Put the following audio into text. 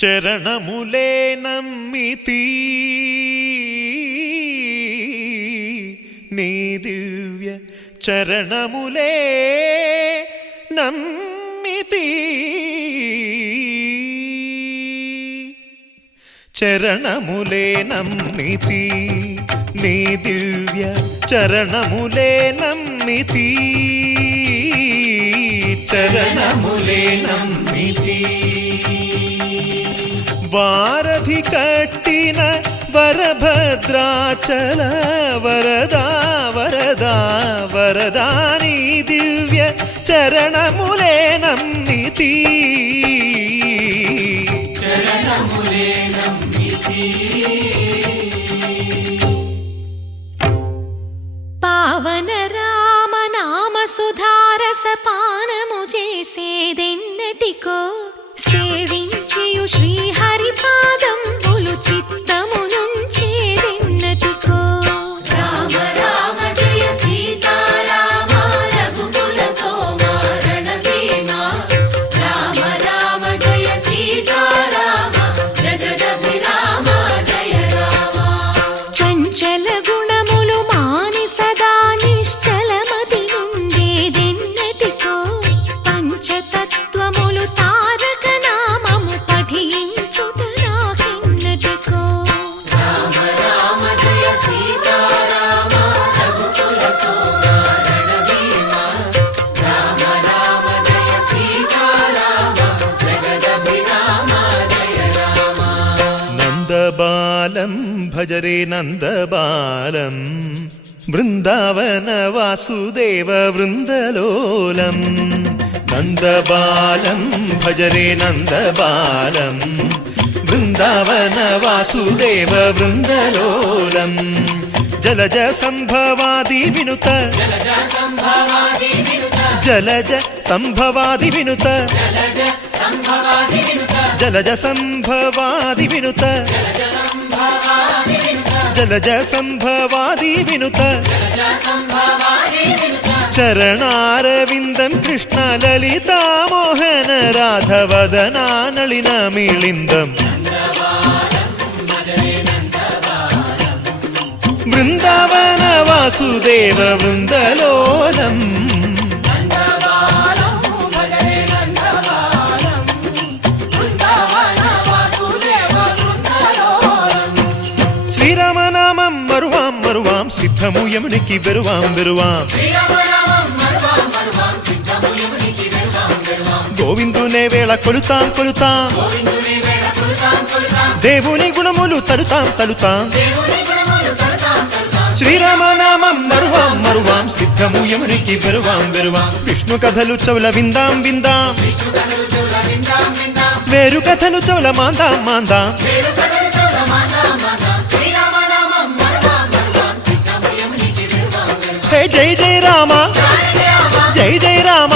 చరణములే నమ్మితి నీ దివ్య చరణములే నమ్మితి చరణములే నమ్మితి నీ దివ్య చరణములే నమ్మితి చరణములే నమ్మితి వారధి కట్టిన వరభద్రాచల వరదా వరదా వరదా నీ దివ్య చరణములే నమ్మితి చరణములే నమ్మితి పావన రామ నామ సుధారస పానము చేసేదెన్నటికో సేవించియు శ్రీహరి పాదంబులు చిత్తము నుంచేదెన్నటికో రామ రామ జయ సీతారామ రఘుకుల సోమ రణభీమ రామ రామ జయ సీతారామ జగదభిరామ జయ రామ చంచల గుణములు మాని సదా నిశ్చలమతి నుండేదెన్నటికో పంచతత్వములు తారక నామము పఠించుట నాకెన్నటికో రామ రామ జయ సీతారామ రఘుకుల సోమ రణభీమ రామ రామ జయ సీతారామ జగదభిరామ జయ రామ నందబాలం భజరే నందబాలం బృందావన వాసుదేవ వృందలోలం నందబాలం భజరే నందబాలం బృందావన వాసుదేవ వృందలోలం జలజ సంభవాది వినుత జలజ సంభవాది వినుత జలజ సంభవాది వినుత జలజ సంభవాది వినుత జలజ సంభవాది వినుత జలజ సంభవాది వినుత జలజ సంభవాది వినుత జలజ సంభవాది వినుత చరణారవిందం కృష్ణ లలితా మోహన రాధవదనా నళిన మిళిందం బృందావన వాసుదేవ వృందలోలం శ్రీరామనామం మరువాం మరువాం సిద్ధము యమునికి వెరువాం వెరువాం గోవిందునే వేళ కొలుతాం కొలుతాం దేవుని గుణములు తలుతాం తలుతాం శ్రీరామనామం మరువాం మరువాం సిద్ధము యమునికి వెరువాం వెరువాం విష్ణు కథలు చౌల విందాం విందాం వేరు కథలు చౌల మాందాం మాందాం హే జై జై రామ జై జై రామ